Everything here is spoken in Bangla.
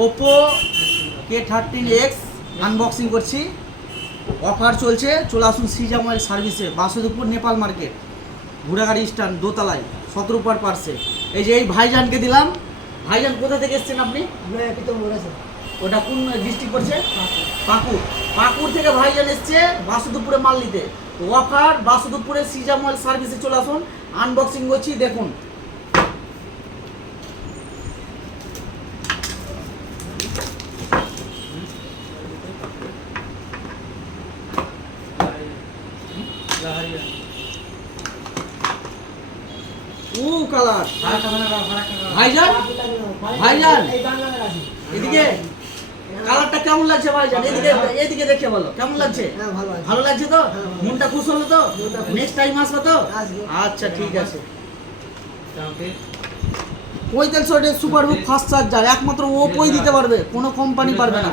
ওপো K13X আনবক্সিং করছি। অফার চলছে, চলে আসুন সিজা মোবাইল সার্ভিসে, বাসুদেবপুর নেপাল মার্কেট, ঘোড়াগাড়ি স্ট্যান্ড, দোতলায়, 17 পার্সে। এই যে এই ভাইজানকে দিলাম। ভাইজান কোথা থেকে এসেছেন আপনি? ওটা কোন ডিস্ট্রিক্ট পড়ছে? পাকুড়। পাকুড় থেকে ভাইজান এসছে বাসুদেবপুরে মাল নিতে। তো অফার বাসুদেবপুরে সিজা মোবাইল সার্ভিসে চলে আসুন, আনবক্সিং করছি, দেখুন। কালার ভাইজান, ভাইজান এদিকে কালারটা কেমন লাগছে ভাইজান? এদিকে এদিকে দেখে বলো কেমন লাগছে? ভালো লাগছে তো? মনটা খুশ হলো তো? নেক্সট টাইম আসবে তো? আচ্ছা ঠিক আছে। 45 ওয়াটের সুপারবুক ফাস্ট চার্জার একমাত্র ওপোই দিতে পারবে, কোনো কোম্পানি পারবে না।